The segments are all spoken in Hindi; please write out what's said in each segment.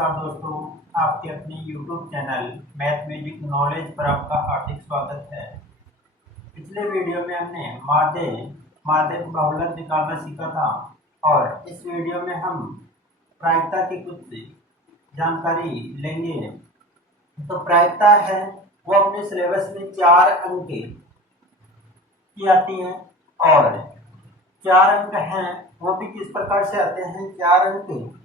नमस्कार दोस्तों, आपके अपने YouTube channel math music knowledge पर आपका हार्दिक स्वागत है। पिछले वीडियो में हमने मादे मादे बहुलक निकालना सीखा था और इस वीडियो में हम प्रायिकता की कुछ जानकारी लेंगे। तो प्रायिकता है वो अपने सिलेबस में 4 अंक की आती है और 4 अंक हैं वो भी किस प्रकार से आते हैं। 4 अंक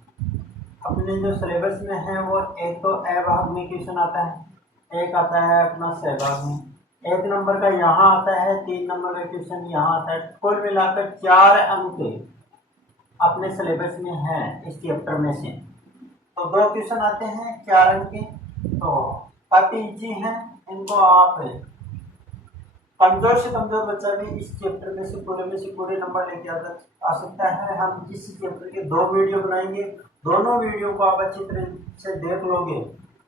अपने जो सिलेबस में है वो एक तो ए भाग में क्वेश्चन आता है, एक आता है अपना सहभाग में, 1 नंबर का यहाँ आता है, 3 नंबर का क्वेश्चन यहाँ आता है। कुल मिलाकर 4 अंक अपने सिलेबस में है इस चैप्टर में से। तो 2 क्वेश्चन आते हैं 4 अंक के, तो काफी इजी हैं। इनको आप कमजोर से कमजोर बच्चा भी इस चैप्टर में से पूरे नंबर लेके आ सकता है। हम इस चैप्टर के 2 वीडियो बनाएंगे, दोनों वीडियो को आप अच्छी तरह से देख लोगे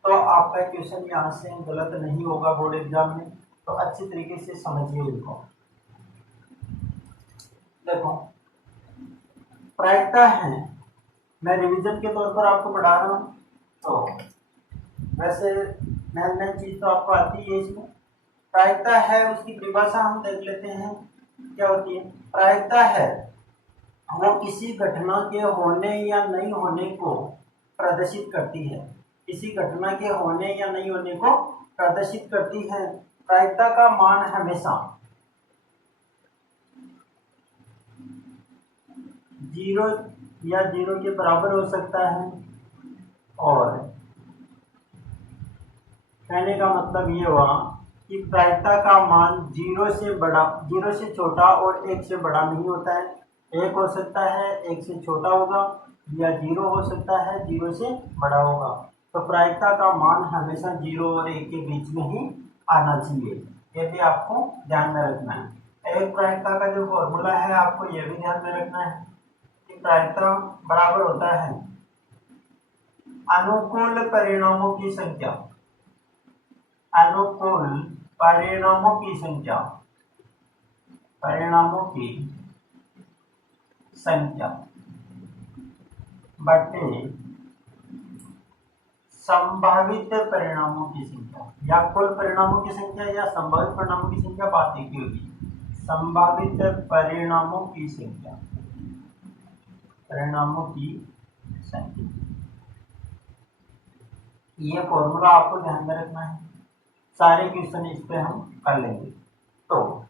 तो आपका क्वेश्चन यहाँ से गलत नहीं होगा बोर्ड एग्जाम में। तो अच्छी तरीके से समझिए इनको। देखो, प्रायिकता है, मैं रिवीजन के तौर पर आपको पढ़ा रहा हूँ, तो वैसे नई चीज तो आपको आती है। इसमें प्रायिकता है उसकी परिभाषा हम देख लेते हैं क्या होती है। प्रायिकता है वो किसी घटना के होने या नहीं होने को प्रदर्शित करती है, किसी घटना के होने या नहीं होने को प्रदर्शित करती है। प्रायिकता का मान हमेशा 0 या 0 के बराबर हो सकता है और कहने का मतलब ये हुआ कि प्रायिकता का मान 0 से छोटा और 1 से बड़ा नहीं होता है। 1 हो सकता है 1 से छोटा होगा या 0 हो सकता है 0 से बड़ा होगा। तो प्रायिकता का मान हमेशा 0 और 1 के बीच में ही आना चाहिए, ये भी आपको ध्यान में रखना है। एक प्रायिकता का जो फॉर्मूला है आपको ये भी ध्यान में रखना है कि प्रायिकता बराबर होता है अनुकूल परिणामों की संख्या, अनुकूल परिणामों की संख्या बटे संभावित परिणामों की संख्या, या कुल परिणामों की संख्या या संभावित परिणामों की संख्या, बात एक ही होगी। संभावित परिणामों की संख्या, ये फॉर्मूला आपको ध्यान में रखना है। सारे क्वेश्चन इस पे हम कर लेंगे। तो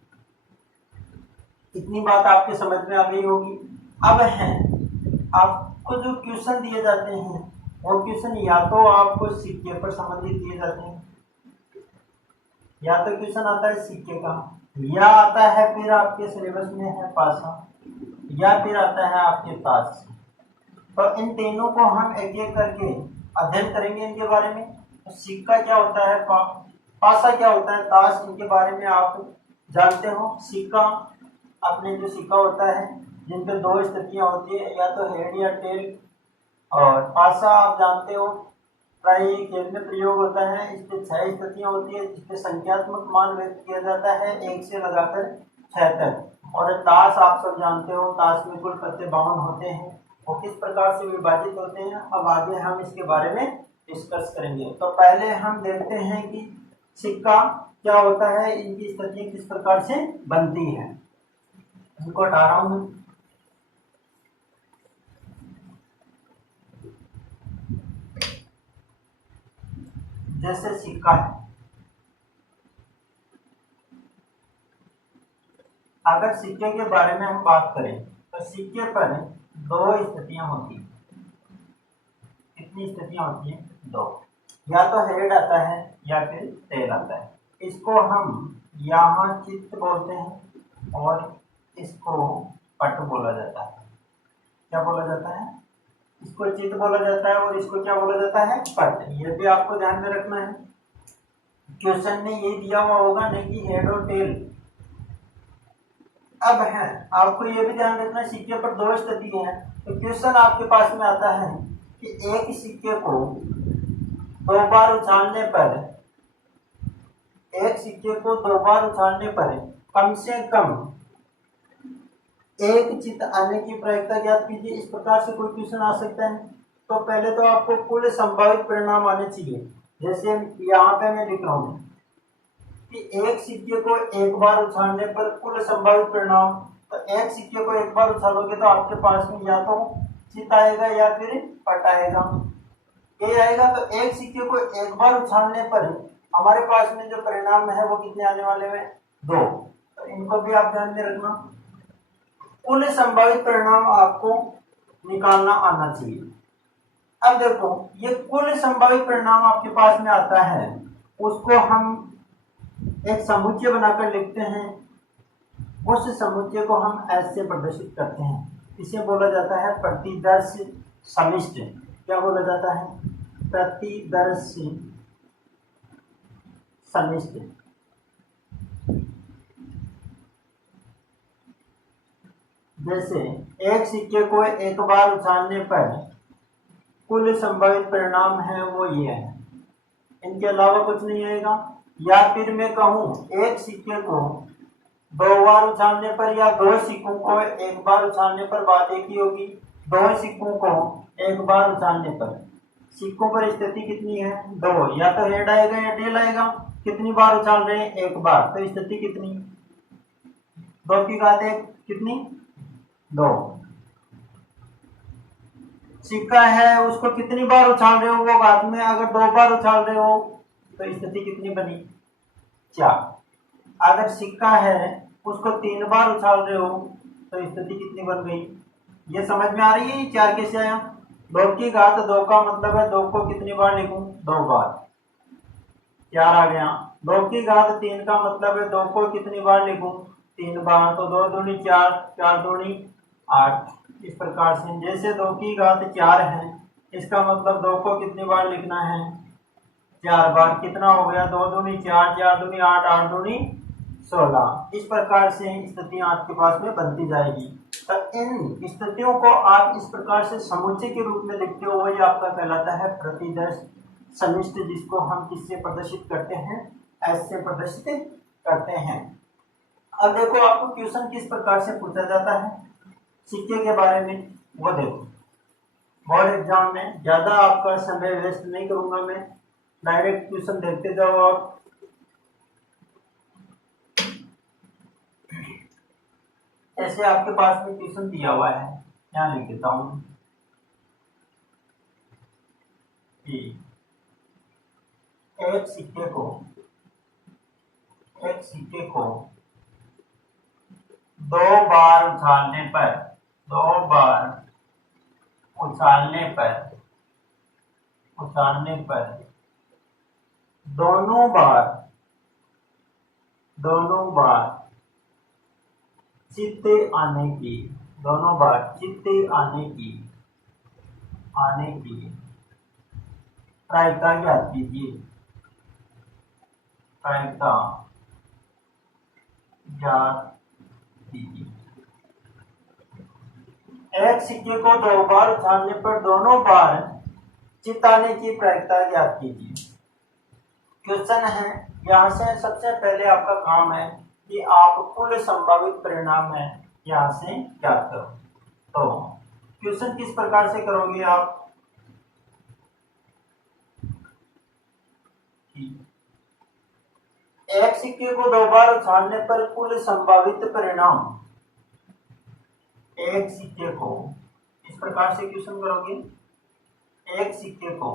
इतनी बात आपके समझ में आ गई होगी। अब है आपको जो क्वेश्चन दिए जाते हैं वो क्वेश्चन या तो आपको सिक्के पर संबंधित दिए जाते हैं, या तो क्वेश्चन आता है सिक्के का, या आता है फिर आपके सिलेबस में है पासा, या फिर आता है आपके ताश। तो इन तीनों को हम एक एक करके अध्ययन करेंगे इनके बारे में। तो सिक्का क्या होता है, पासा क्या होता है, ताश, इनके बारे में आप जानते हो। सिक्का अपने जो सिक्का होता है जिनपे 2 स्थितियां होती है, या तो हेड या टेल। और पासा आप जानते हो प्राय खेल में प्रयोग होता है, इस पे 6 स्थितियां होती है जिसपे संख्यात्मक मान व्यक्त किया जाता है 1 से लगाकर 6 तक। और ताश आप सब जानते हो, ताश में कुल पत्ते 52 होते हैं, वो किस प्रकार से विभाजित होते हैं। अब आगे हम इसके बारे में डिस्कस करेंगे। तो पहले हम देखते हैं कि सिक्का क्या होता है, इनकी स्थिति किस प्रकार से बनती है। इनको हटा रहा हूं। जैसे सिक्का है, अगर सिक्के के बारे में हम बात करें तो सिक्के पर 2 स्थितियां होती हैं। कितनी स्थितियां होती हैं? 2। या तो हेड आता है या फिर टेल आता है। इसको हम यहाँ चित्त बोलते हैं और इसको पट बोला जाता है। क्या बोला जाता है? इसको चित्त बोला जाता है और इसको क्या बोला जाता है? पट। ये भी आपको ध्यान में रखना है। क्वेश्चन में ये दिया हुआ होगा नहीं कि हेड और टेल। अब है आपको ये भी ध्यान रखना है सिक्के पर 2 स्थिति है। तो क्वेश्चन आपके पास में आता है कि एक सिक्के को 2 बार उछालने पर, एक सिक्के को 2 बार उछालने पर कम से कम 1 चित्त आने की प्रायिकता ज्ञात कीजिए। इस प्रकार से कोई क्वेश्चन आ सकता है। तो पहले तो आपको कुल संभावित परिणाम आने चाहिए। जैसे यहाँ पे मैं लिख रहा हूँ कि एक सिक्के को एक बार उछालने पर कुल संभावित परिणाम, तो एक सिक्के को एक बार उछालोगे तो आपके पास में या तो चित आएगा या फिर पट आएगा, ये आएगा। तो एक सिक्के को एक बार उछालने पर हमारे पास में जो परिणाम है वो कितने आने वाले हैं, 2। तो इनको भी आप ध्यान में रखना। कुल संभावित परिणाम आपको निकालना आना चाहिए। अब देखो ये कुल संभावित परिणाम आपके पास में आता है, उसको हम एक समुच्चय बनाकर लिखते हैं। उस समुच्चय को हम ऐसे प्रदर्शित करते हैं, इसे बोला जाता है प्रतिदर्श समिष्टि। क्या बोला जाता है, प्रतिदर्श समिष्टि। जैसे एक सिक्के को एक बार उछालने पर कुल संभावित परिणाम है वो ये है, इनके अलावा कुछ नहीं आएगा। या फिर मैं कहूँ एक सिक्के को 2 बार उछालने पर या 2 सिक्कों को एक बार उछालने पर बात एक ही होगी। 2 सिक्कों को एक बार उछालने पर सिक्कों पर स्थिति कितनी है, 2। या तो हेड आएगा या टेल आएगा। कितनी बार उछाल रहे हैं, एक बार, तो स्थिति कितनी, 2 की घात 1 कितनी, 2। सिक्का है उसको कितनी बार उछाल रहे हो वो घात में, अगर 2 बार उछाल रहे हो तो स्थिति कितनी बनी, 4। अगर सिक्का है उसको 3 बार उछाल रहे हो तो स्थिति कितनी बन गई। ये समझ में आ रही है, 4 कैसे आया। 2 की घात 2 का मतलब है 2 को कितनी बार लिखूं, 2 बार, 4 आ गया। 2 की घात 3 का मतलब है 2 को कितनी बार लिखूं, 3 बार, तो 2 दूनी 4, 4 दूनी 8। इस प्रकार से जैसे 2 की घात 4 है, इसका मतलब 2 को कितनी बार लिखना है, 4 बार। कितना हो गया, 2 दूनी 4, 4 दूनी 8, 8 दूनी 16। इस प्रकार से स्थितियां आपके पास में बनती जाएगी। तो इन स्थितियों को आप इस प्रकार से समुच्चय के रूप में लिखते हो, वही आपका कहलाता है प्रतिदर्श समिष्टि, जिसको हम किससे प्रदर्शित करते हैं, एस से प्रदर्शित करते हैं। अब देखो आपको क्वेश्चन किस प्रकार से पूछा जाता है सिक्के के बारे में, वो देखो। बोर्ड एग्जाम में ज्यादा आपका समय वेस्ट नहीं करूंगा मैं, डायरेक्ट क्वेश्चन देखते जाओ आप। ऐसे आपके पास में क्वेश्चन दिया हुआ है, यहाँ लिख देता हूं कि एक सिक्के को 2 बार उछालने पर, 2 बार उछालने पर दोनों बार चित्ते आने की, दोनों बार चित्ते आने की प्रायिकता ज्ञात कीजिए, प्रायिकता ज्ञात कीजिए। एक सिक्के को 2 बार उछालने पर दोनों बार चित्त आने की प्रायिकता ज्ञात कीजिए। क्वेश्चन है, यहाँ से सबसे पहले आपका काम है कि आप कुल संभावित परिणाम है यहाँ से ज्ञात करो। तो क्वेश्चन किस प्रकार से करोगे आप, एक सिक्के को 2 बार उछालने पर कुल संभावित परिणाम, एक सिक्के को इस प्रकार से क्वेश्चन करोगे, एक सिक्के को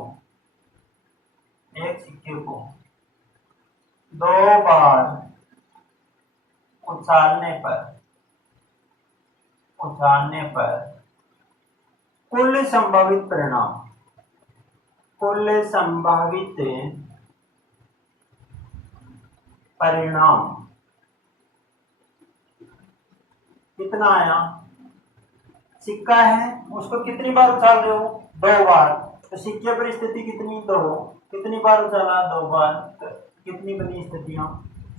2 बार उछालने पर कुल संभावित परिणाम कितना आया। सिक्का है उसको कितनी बार उछाल रहे हो, 2 बार, तो सिक्के पर स्थिति कितनी, 2। कितनी बार उछाला, 2 बार, तो कितनी बनी स्थितियां,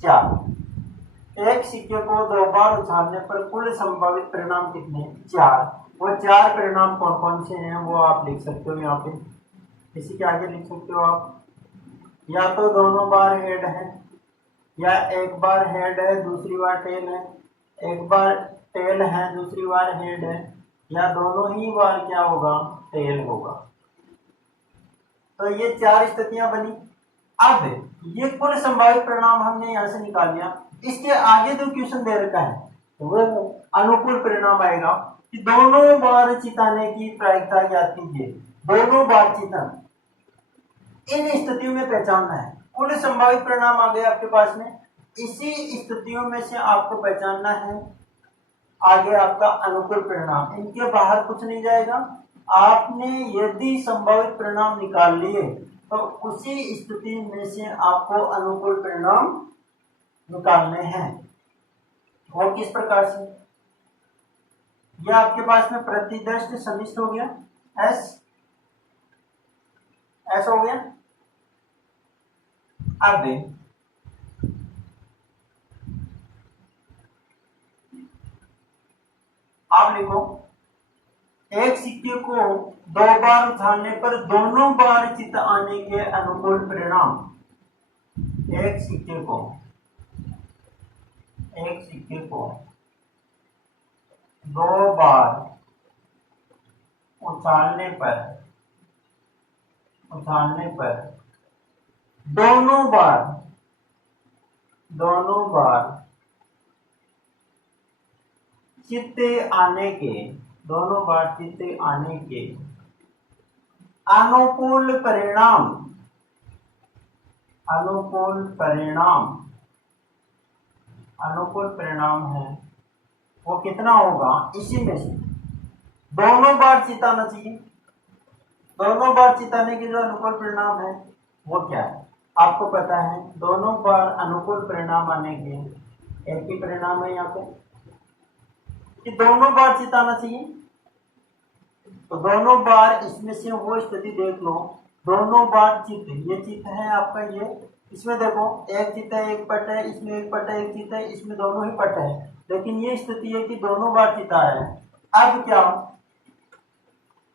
4। एक सिक्के को 2 बार उछालने पर कुल संभावित परिणाम कितने, 4। वो 4 परिणाम कौन कौन से हैं वो आप लिख सकते हो यहाँ पे, इसी के आगे लिख सकते हो आप। या तो दोनों बार हेड है, या एक बार हेड है दूसरी बार टेल है, एक बार टेल है दूसरी बार हेड है, या दोनों ही बार क्या होगा, टेल होगा। तो ये 4 स्थितियां बनी। अब ये कुल संभावित परिणाम हमने यहाँ से निकाल लिया। इसके आगे जो क्वेश्चन दे रखा है वो अनुकूल परिणाम आएगा कि दोनों बार चिताने की प्रायिकता ज्ञात कीजिए। दोनों बार चितन इन स्थितियों में पहचानना है। कुल संभावित परिणाम आ गए आपके पास में, इसी स्थितियों में से आपको पहचानना है आगे आपका अनुकूल परिणाम। इनके बाहर कुछ नहीं जाएगा। आपने यदि संभावित परिणाम निकाल लिए तो उसी स्थिति में से आपको अनुकूल परिणाम निकालने हैं। और किस प्रकार से? यह आपके पास में प्रतिदृष्ट समिष्ट हो गया, एस हो गया। अब आप लिखो, एक सिक्के को 2 बार उछालने पर दोनों बार चित आने के अनुकूल परिणाम। एक सिक्के को 2 बार उछालने पर दोनों बार चित्ते आने के अनुकूल परिणाम है वो कितना होगा? इसी में से दोनों बार चिताना चाहिए। दोनों बार चिताने के जो अनुकूल परिणाम है वो क्या है आपको पता है। दोनों बार अनुकूल परिणाम आने के एक ही परिणाम है यहाँ पे कि दोनों बार चिताना चाहिए। तो दोनों बार इसमें से वो स्थिति देख लो, दोनों बार चित, ये चित है आपका, ये इसमें देखो एक चित है, एक पट है, इसमें एक पट है, एक चित है, इसमें दोनों ही पट है, लेकिन ये स्थिति है कि दोनों बार चिता है। अब क्या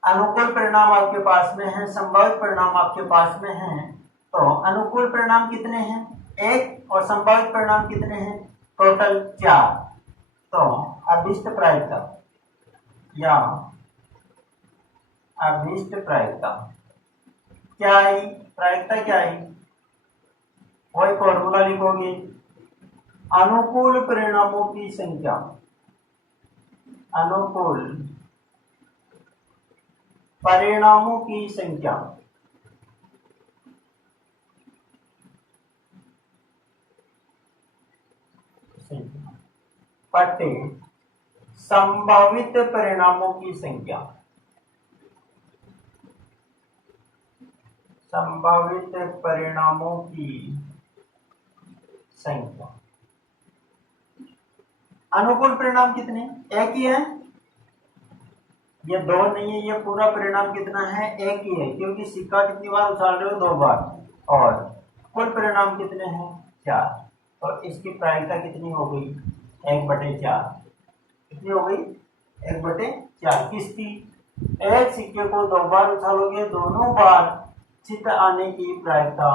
अनुकूल परिणाम आपके पास में है, संभावित परिणाम आपके पास में है। तो अनुकूल परिणाम कितने हैं? 1, और संभावित परिणाम कितने हैं? टोटल 4। तो अभीष्ट प्रायिकता या अभीष्ट प्रायिकता क्या आई? प्रायिकता क्या आई? वही फॉर्मूला लिखोगे, अनुकूल परिणामों की संख्या, अनुकूल परिणामों की संख्या बटे संभावित परिणामों की संख्या। संभावित परिणामों की संख्या। अनुकूल परिणाम कितने? एक ही है, ये 2 नहीं है, ये पूरा परिणाम कितना है? एक ही है, क्योंकि सिक्का कितनी बार उछाल रहे हो? 2 बार। और कुल परिणाम कितने हैं? 4। तो इसकी प्रायिकता कितनी हो गई? 1/4। कितनी हो गई? 1/4। किसकी? एक सिक्के को 2 बार उछालोगे, दोनों बार चित आने की प्रायिकता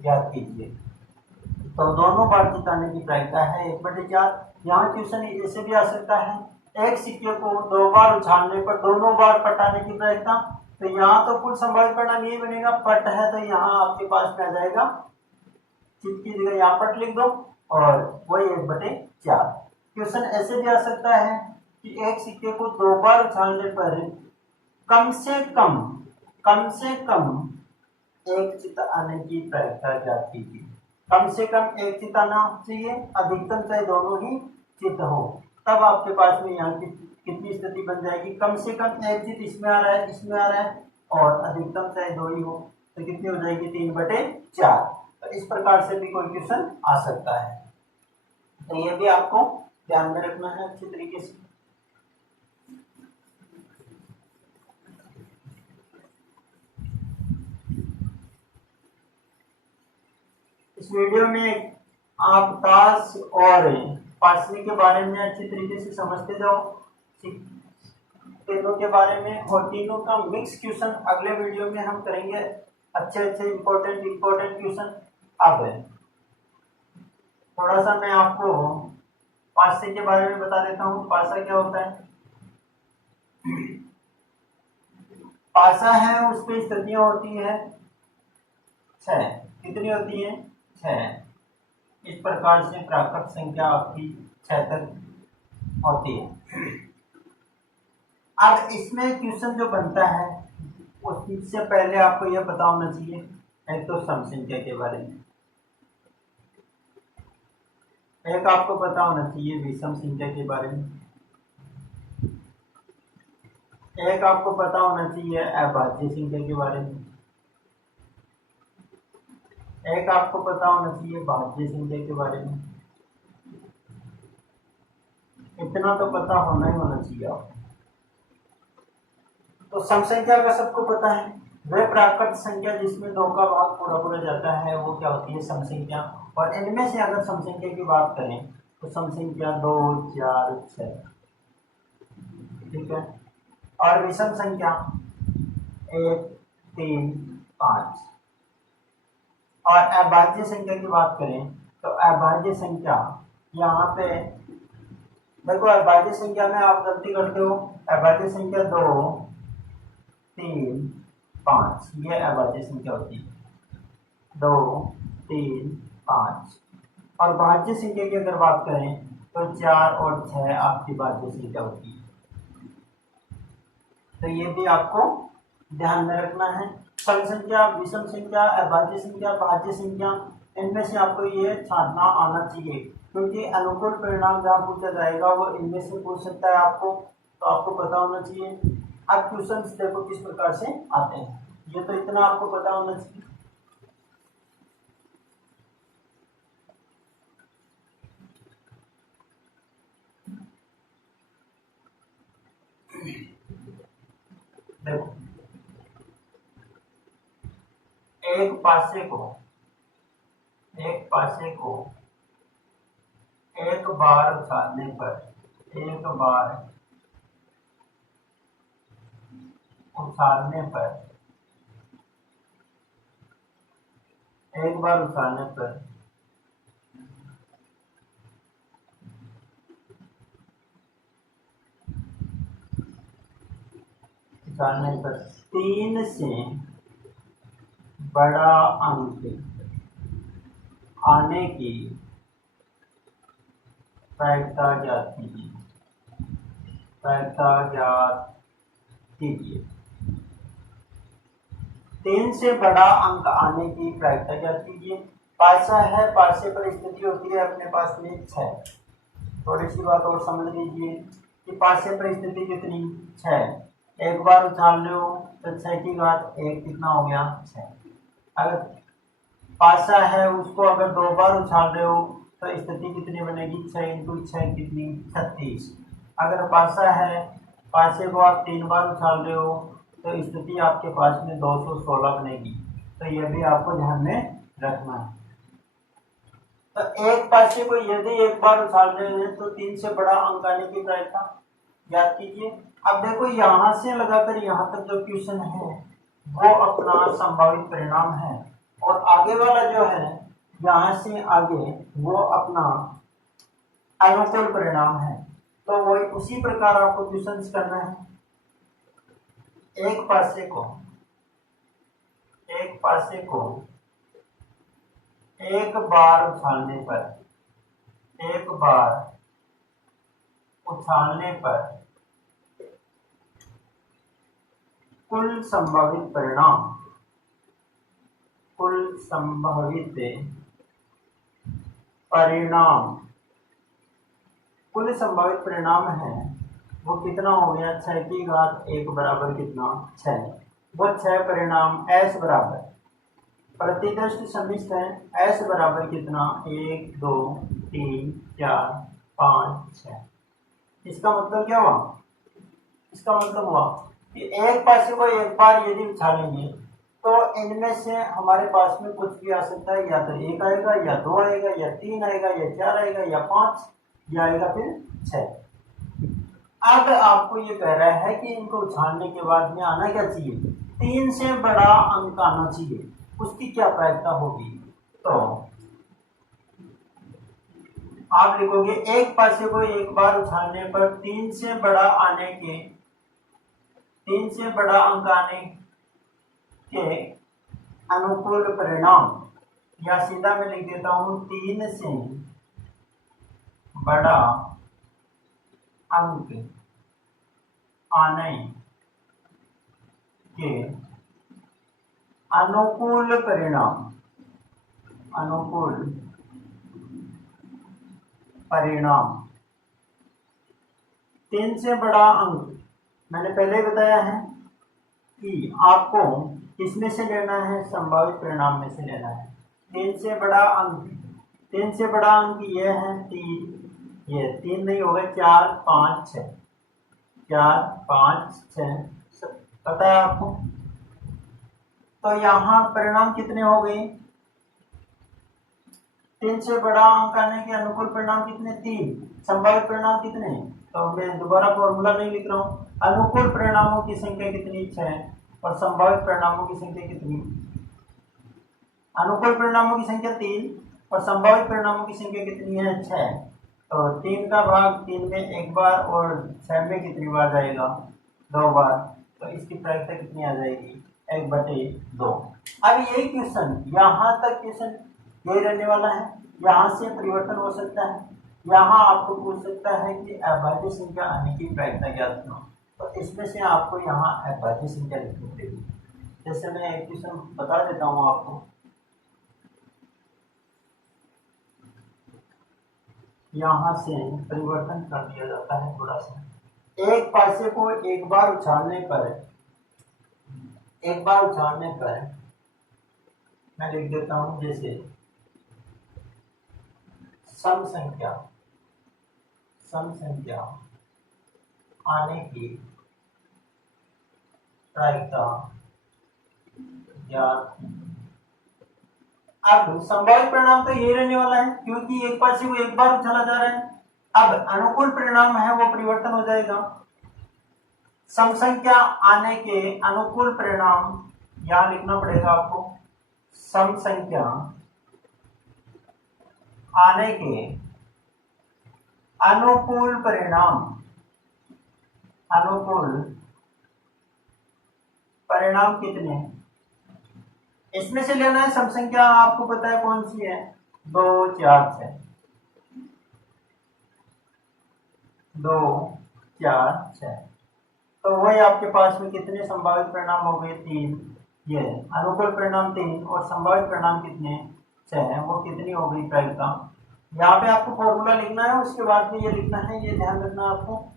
ज्ञात कीजिए। तो दोनों बार चित आने की प्रायिकता है 1/4। यहाँ क्वेश्चन ऐसे भी आ सकता है, एक सिक्के को 2 बार उछालने पर दोनों बार पट आने की प्रायिकता। तो यहाँ तो कुल संभावित परिणाम यही बनेगा, पट है तो यहाँ आपके पास में आ जाएगा चित की जगह यहाँ पट लिख दो और वही 1/4। क्वेश्चन ऐसे भी आ सकता है कि एक सिक्के को 2 बार उछालने पर कम से कम एक चित आने की प्रायिकता ज्ञात कीजिए। कम से कम एक चित आना चाहिए, अधिकतम चाहे दोनों ही चित हो। तब आपके पास में यहाँ की कितनी स्थिति बन जाएगी? कम से कम एक चित इसमें आ रहा है, इसमें आ रहा है, और अधिकतम चाहे 2 ही हो, तो कितनी हो जाएगी? 3/4। तो इस प्रकार से भी कोई क्वेश्चन आ सकता है। तो ये भी आपको ध्यान में रखना है अच्छी तरीके से। इस वीडियो में आप ताश और पासनी के बारे में अच्छी तरीके से समझते जाओ, तीनों के बारे में, और तीनों का मिक्स क्वेश्चन अगले वीडियो में हम करेंगे। अच्छे इंपॉर्टेंट क्वेश्चन। अब थोड़ा सा मैं आपको पासे के बारे में बता देता हूँ। पासा क्या होता है? पासा है, उस पर स्थितियां होती है 6 कितनी होती है 6। इस प्रकार से प्राकृत संख्या आपकी 6 तक होती है। अब इसमें क्वेश्चन जो बनता है उससे पहले आपको यह पता होना चाहिए एक तो सम संख्या के बारे में, एक आपको पता होना चाहिए विषम संख्या के बारे में, एक आपको पता होना चाहिए अभाज्य संख्या के बारे में, एक आपको पता होना चाहिए भाज्य संख्या के बारे में। इतना तो पता होना ही होना चाहिए आपको। तो सम संख्या का सबको पता है, वह प्राकृत संख्या जिसमें 2 का भाग पूरा पूरा जाता है वो क्या होती है सम संख्या। और इनमें से अगर सम संख्या की बात करें तो सम संख्या 2 4 6, ठीक है। और विषम संख्या 1 3 5। और अभाज्य संख्या की बात करें तो अभाज्य संख्या यहाँ पे देखो, अभाज्य संख्या में आप गलती करते हो। अभाज्य संख्या 2 3 5 ये अभाज्य संख्या होती है 2 3 5। और भाज्य संख्या की अगर बात करें तो 4 और 6 आपकी भाज्य संख्या होती है। तो ये भी आपको ध्यान में रखना है। सम संख्या, विषम संख्या, अभाज्य संख्या, भाज्य संख्या, इनमें से आपको ये छांटना आना चाहिए, क्योंकि अनुकूल परिणाम जहाँ पूछा जाएगा वो इनमें से पूछ सकता है आपको, तो आपको पता होना चाहिए। अब क्वेश्चन देखो किस प्रकार से आते हैं, ये तो इतना आपको पता होना चाहिए। देखो, एक पासे को एक बार उछालने पर, एक बार उछालने पर, एक बार उछालने पर उछालने पर 3 से बड़ा अंक आने की प्रायिकता ज्ञात कीजिए, प्रायिकता ज्ञात कीजिए। 3 से बड़ा अंक आने की प्रायिकता ज्ञात कीजिए। पासा है, पासे पर स्थिति होती है अपने पास में 6। थोड़ी सी बात और समझ लीजिए कि पासे पर स्थिति कितनी 6। एक बार उछाल रहे हो तो 6 की घात 1 कितना हो गया 6। अगर पासा है उसको अगर 2 बार उछाल रहे हो तो स्थिति कितनी बनेगी 6 इंटू 6 कितनी 36। अगर पासा है, पासे को आप 3 बार उछाल रहे हो तो स्थिति आपके पास में 216 बनेगी। तो यह भी आपको ध्यान में रखना है। तो एक पासे को यदि एक बार उछाल रहे हैं तो 3 से बड़ा अंक आने की प्रायिकता याद कीजिए। अब देखो, यहां से लगाकर यहां तक जो क्वेश्चन है वो अपना संभावित परिणाम है, और आगे वाला जो है यहां से आगे वो अपना अनुकूल परिणाम है। तो वही उसी प्रकार आपको क्वेश्चन करना है। एक पासे को एक बार उछालने पर, एक बार उछालने पर कुल संभावित परिणाम, कुल संभावित परिणाम, कुल संभावित परिणाम है वो कितना हो गया 6 की घात 1 बराबर कितना 6। वो 6 परिणाम s बराबर प्रतिदष्ट समिष्ट है। s बराबर कितना 1 2 3 4 5 6। इसका मतलब क्या हुआ, इसका मतलब हुआ कि एक पासे को एक बार यदि उछालेंगे तो इनमें से हमारे पास में कुछ भी आ सकता है, या तो 1 आएगा या 2 आएगा या 3 आएगा या 4 आएगा या 5 या आएगा फिर 6। अब आपको ये कह रहा है कि इनको उछालने के बाद में आना क्या चाहिए 3 से बड़ा अंक आना चाहिए, उसकी क्या प्रायिकता होगी। तो आप लिखोगे एक पासे को एक बार उछालने पर 3 से बड़ा आने के 3 से बड़ा अंक आने के अनुकूल परिणाम, या सीधा मैं लिख देता हूं 3 से बड़ा अंक आने के अनुकूल परिणाम, अनुकूल परिणाम। 3 से बड़ा अंक मैंने पहले ही बताया है कि आपको किसमें से लेना है, संभावित परिणाम में से लेना है। 3 से बड़ा अंक, 3 से बड़ा अंक ये है 3, ये 3 नहीं होगा 4 5 6, 4 5 6 पता है आपको। तो यहाँ परिणाम कितने हो गए, 3 से बड़ा अंक आने के अनुकूल परिणाम कितने, 3, संभावित परिणाम कितने। तो मैं दोबारा फॉर्मूला नहीं लिख रहा हूँ, अनुकूल परिणामों की संख्या कितनी 6 और संभावित परिणामों की संख्या कितनी, अनुकूल परिणामों की संख्या 3 और संभावित परिणामों की संख्या कितनी है 6। तो 3 का भाग 3 में एक बार और 6 में कितनी बार जाएगा, 2 बार। तो इसकी प्रायिकता कितनी आ जाएगी, 1/2। अब यही क्वेश्चन, यहाँ तक क्वेश्चन यही रहने वाला है, यहाँ से परिवर्तन हो सकता है। यहाँ आपको पूछ सकता है कि अभाज्य संख्या आने की प्रायिकता ज्ञात करो, तो इसमें से आपको यहाँ अभाज्य संख्या लिखनी पड़ेगी। जैसे मैं एक क्वेश्चन बता देता हूँ आपको, यहाँ से परिवर्तन कर दिया जाता है थोड़ा सा। एक पासे को एक बार उछालने पर, एक बार उछालने पर मैं लिख देता हूं जैसे सम संख्या, सम संख्या आने की प्रायिकता ज्ञात। अब संभावित परिणाम तो यही रहने वाला है क्योंकि एक पासे को एक बार उछाला जा रहा है। अब अनुकूल परिणाम है वो परिवर्तन हो जाएगा, सम संख्या आने के अनुकूल परिणाम यहां लिखना पड़ेगा आपको, सम संख्या आने के अनुकूल परिणाम, अनुकूल परिणाम कितने, इसमें से लेना है सम संख्या, आपको पता है कौन सी है, 2 4 6, 2 4 6। तो वही आपके पास में कितने संभावित परिणाम हो गए, 3। ये अनुकूल परिणाम 3 और संभावित परिणाम कितने 6 है, वो कितनी हो गई प्रायिकता। यहाँ पे आपको फॉर्मूला लिखना है, उसके बाद में ये लिखना है, ये ध्यान रखना आपको,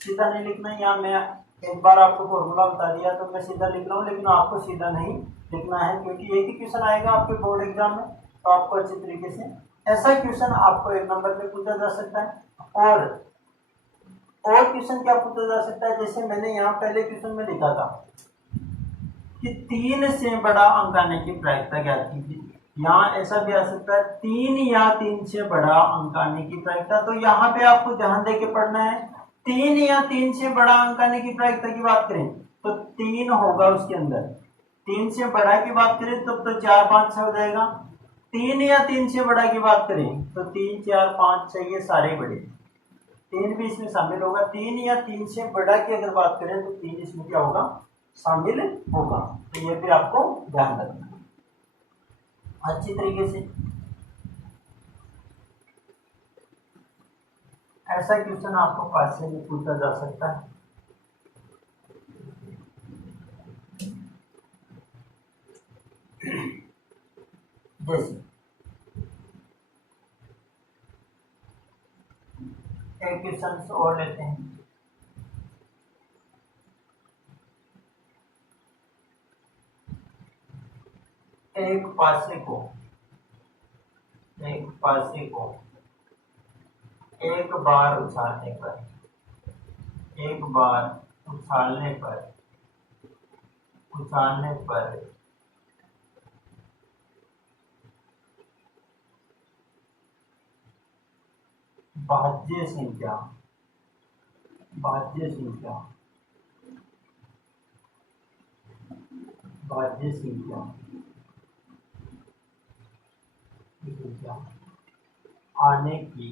सीधा नहीं लिखना है। यहाँ मैं एक बार आपको फॉर्मूला बता दिया तो मैं सीधा लिख रहा हूँ, लेकिन आपको सीधा नहीं लिखना है क्योंकि एक ही क्वेश्चन आएगा आपके बोर्ड एग्जाम में, तो आपको अच्छी तरीके से ऐसा क्वेश्चन आपको 1 नंबर में पूछा जा सकता है। और क्वेश्चन क्या पूछा जा सकता है, जैसे मैंने यहाँ पहले क्वेश्चन में लिखा था कि 3 से बड़ा अंक आने की प्रायिकता क्या थी, यहाँ ऐसा भी आ सकता है 3 या 3 से बड़ा अंक आने की प्रायिकता। तो यहाँ पे आपको ध्यान देके पढ़ना है, 3 या 3 से बड़ा अंक आने की प्रायिकता की बात करें तो 3 होगा उसके अंदर, 3 से बड़ा की बात करें तब तो 4 5 6 हो जाएगा। 3 या 3 से बड़ा की बात करें तो 3 4 5 6 ये सारे बड़े, 3 भी इसमें शामिल होगा। 3 या 3 से बड़ा की अगर बात करें तो 3 इसमें क्या होगा, शामिल होगा। तो ये भी आपको ध्यान रखना अच्छी तरीके से। ऐसा क्वेश्चन आपको पास में पूछा जा सकता है। जैसे एक क्वेश्चन और लेते हैं, एक पासे को एक बार उछालने पर, एक बार उछालने पर भाज्य संख्या आने की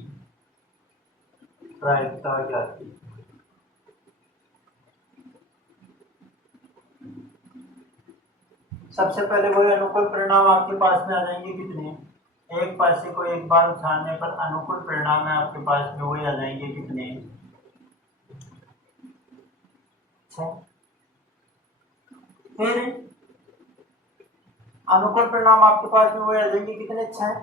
प्रायिकता क्या थी। सबसे पहले वही अनुकूल परिणाम आपके पास में आ जाएंगे कितने, एक पैसे को एक बार उछालने पर अनुकूल परिणाम में आपके पास में वही आ जाएंगे कितने, 6। फिर अनुकूल परिणाम आपके पास में वही आ जाएंगे कितने, 6।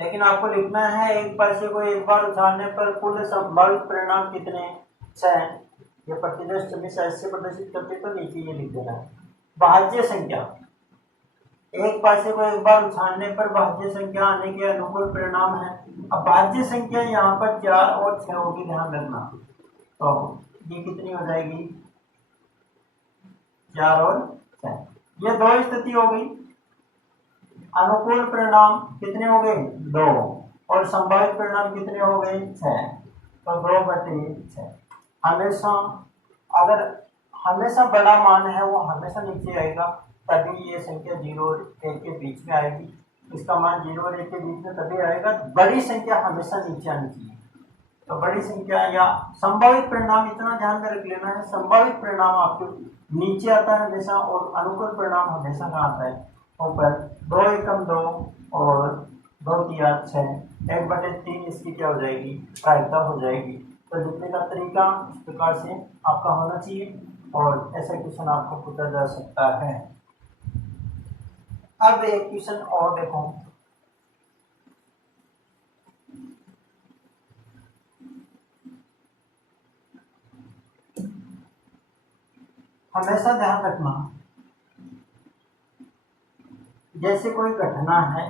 लेकिन आपको लिखना है एक पैसे को एक बार उछालने पर कुल संभावित परिणाम कितने, 6। ये प्रतिशत छवि ऐसे प्रदर्शित करते तो नीचे ये लिख देना है। भाज्य संख्या, एक पैसे को एक बार उछालने पर भाज्य संख्या आने के अनुकूल परिणाम है। अब भाज्य संख्या यहाँ पर 4 और 6 होगी, ध्यान रखना। तो ये कितनी हो जाएगी, 4 और 6। ये दो स्थिति हो गई। अनुकूल परिणाम कितने हो गए, 2, और संभावित परिणाम कितने हो गए, 6। तो 2/6। हमेशा अगर हमेशा बड़ा मान है वो हमेशा नीचे आएगा, तभी ये संख्या 0 और 1 के बीच में आएगी। इसका मान 0 और 1 के बीच में तभी आएगा, बड़ी संख्या हमेशा नीचे आनी चाहिए। तो बड़ी संख्या या संभावित परिणाम, इतना ध्यान में रख लेना है, संभावित परिणाम आपके नीचे आता है हमेशा, और अनुकूल परिणाम हमेशा कहाँ आता है, ऊपर। 2 एकम 2 और 2 तिया 6, 1/3 इसकी क्या हो जाएगी, प्रायिकता हो जाएगी। तो लिखने का तरीका इस प्रकार से आपका होना चाहिए, और ऐसा क्वेश्चन आपको पूछा जा सकता है। अब एक क्वेश्चन और देखो, हमेशा ध्यान रखना, जैसे कोई घटना है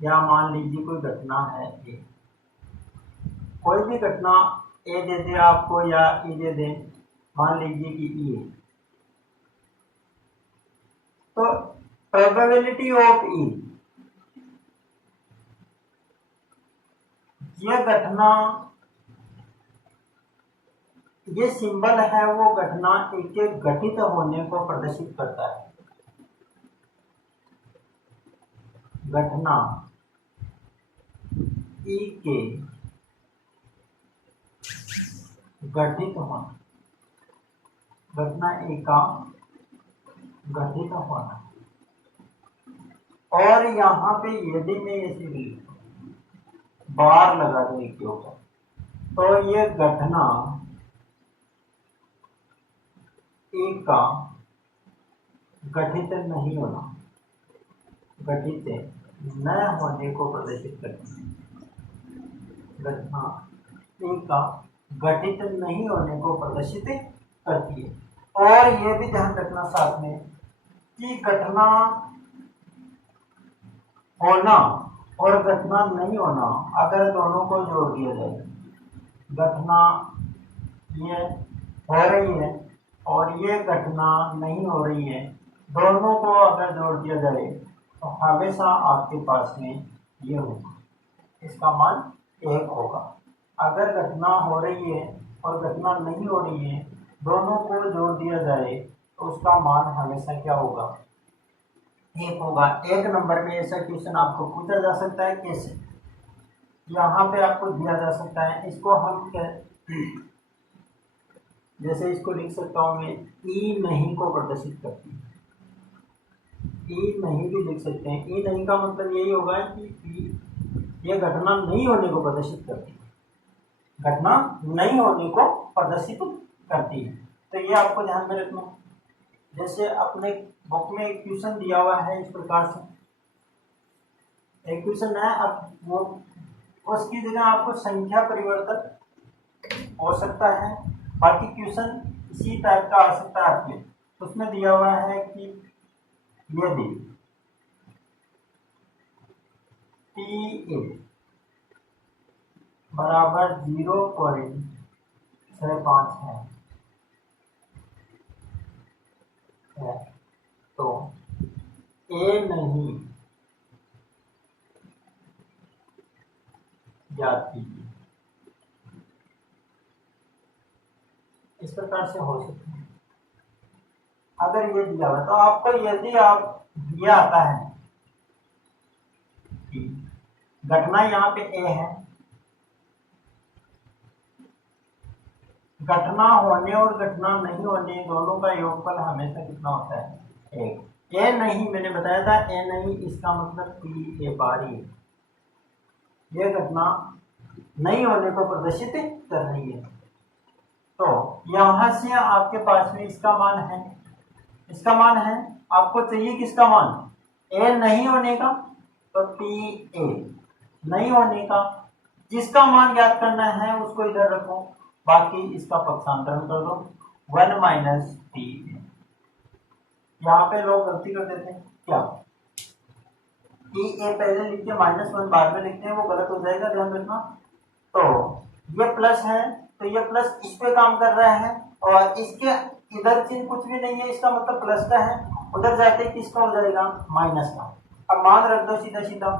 या मान लीजिए कोई घटना है ए, कोई भी घटना ए दे दे आपको या ई दे दे, मान लीजिए कि ई है, तो प्रोबेबिलिटी ऑफ ई, यह घटना, ये सिंबल है वो घटना ए के घटित होने को प्रदर्शित करता है। घटना ई के घटित होना, घटना ए का घटित होना। और यहाँ पे यदि मैं ऐसे लिखूं, बार लगा दूं के ऊपर, तो ये घटना ए का घटित नहीं होना, घटित न होने को प्रदर्शित करती है। घटना ए का घटित नहीं होने को प्रदर्शित करती है। और ये भी ध्यान रखना साथ में कि घटना होना और घटना नहीं होना, अगर दोनों को जोड़ दिया जाए, घटना ये हो रही है और ये घटना नहीं हो रही है, दोनों को अगर जोड़ दिया जाए तो हमेशा आपके पास में ये होगा, इसका मान 1 होगा। अगर घटना हो रही है और घटना नहीं हो रही है, दोनों को जोड़ दिया जाए तो उसका मान हमेशा क्या होगा, 1 होगा। 1 नंबर में ऐसा क्वेश्चन आपको पूछा जा सकता है। कैसे, यहाँ पे आपको दिया जा सकता है, इसको हम जैसे इसको लिख सकता हूँ मैं, ई नहीं को प्रदर्शित करती है। ई नहीं भी लिख सकते हैं। ई नहीं का मतलब यही होगा कि ये घटना नहीं होने को प्रदर्शित करती है, घटना नहीं होने को प्रदर्शित करती है। तो ये आपको ध्यान में रखना। जैसे अपने बुक में एक क्वेश्चन दिया हुआ है, इस प्रकार से एक क्वेश्चन है, अब वो उसकी जगह आपको संख्या परिवर्तन हो सकता है, बाकी क्वेश्चन इसी टाइप का आ सकता है आपके। उसमें दिया हुआ है कि यदि टी ए बराबर 0.65 है तो ए नहीं जाती, इस प्रकार से हो सकता है। अगर ये दिया हुआ तो आपको, यदि आप ये आता है कि घटना यहाँ पे ए है घटना होने और घटना नहीं होने दोनों का योगफल हमेशा कितना होता है, एक। ए नहीं, मैंने बताया था ए नहीं, इसका मतलब पी ए बारी, ये घटना नहीं होने को प्रदर्शित कर रही है। तो यहां से आपके पास में इसका मान है, इसका मान है, आपको चाहिए किसका मान, ए नहीं होने का, तो पी ए नहीं होने का, जिसका मान ज्ञात करना है उसको इधर रखो, बाकी इसका पक्षांतरण कर दो, 1 माइनस पी ए। यहाँ पे लोग गलती कर देते हैं, क्या पी ए पहले लिख के -1 बाद में लिखते हैं, वो गलत हो जाएगा, ध्यान रखना। तो ये प्लस है, तो ये प्लस इस पे काम कर रहा है, और इसके इधर चिन्ह कुछ भी नहीं है, इसका मतलब प्लस का है, उधर जाते किसका हो जाएगा, माइनस का। अब मान रख दो, सीधा सीधा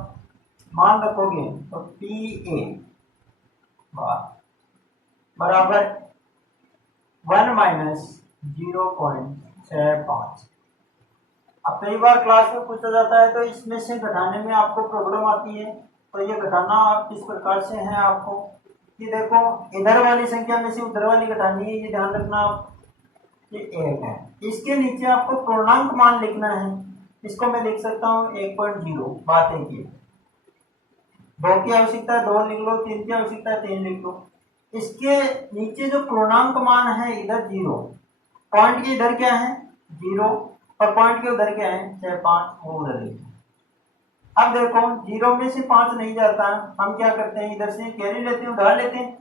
मान रखोगे तो पी ए बराबर 1 माइनस 0.65। अब कई बार क्लास में पूछा जाता है तो इसमें से घटाने में आपको प्रॉब्लम आती है, तो ये घटाना आप किस प्रकार से है आपको, कि देखो इधर वाली संख्या में से उधर वाली घटानी है, ये ध्यान रखना आप। ये 1 है, इसके नीचे आपको पूर्णांक मान लिखना है, इसको मैं लिख सकता हूँ 1.0, बात एक ही। 2 की आवश्यकता है 2 लिख लो, 3 की आवश्यकता है 3 लिख लो। इसके नीचे जो पूर्णांक मान है इधर 0, पॉइंट के इधर क्या है 0, और पॉइंट के उधर क्या है 6, 5, वो उधर लिखे। अब देखो 0 में से 5 नहीं जाता, हम क्या करते हैं, इधर से कैरी लेते हैं, उधार लेते हैं,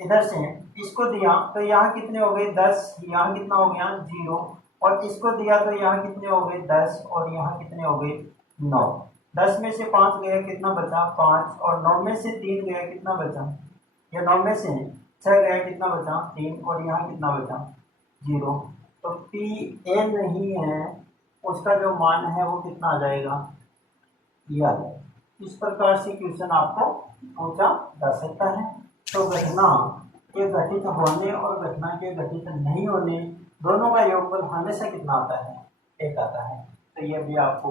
इधर से इसको दिया तो यहाँ कितने हो गए 10, यहाँ कितना हो गया 0, और इसको दिया तो यहाँ कितने हो गए 10, और यहाँ कितने हो गए 9। 10 में से 5 गया, कितना बचा 5, और 9 में से 3 गया, कितना बचा, या 9 में से 6 गया, कितना बचा 3, और यहाँ कितना बचा 0। तो पी ए नहीं है, उसका जो मान है वो कितना आ जाएगा, ये आ जाएगा। इस प्रकार से क्वेश्चन आपको पूछा जा सकता है। तो घटना के घटित होने और घटना के घटित नहीं होने दोनों का योगफल हमेशा कितना आता है, एक आता है। तो ये भी आपको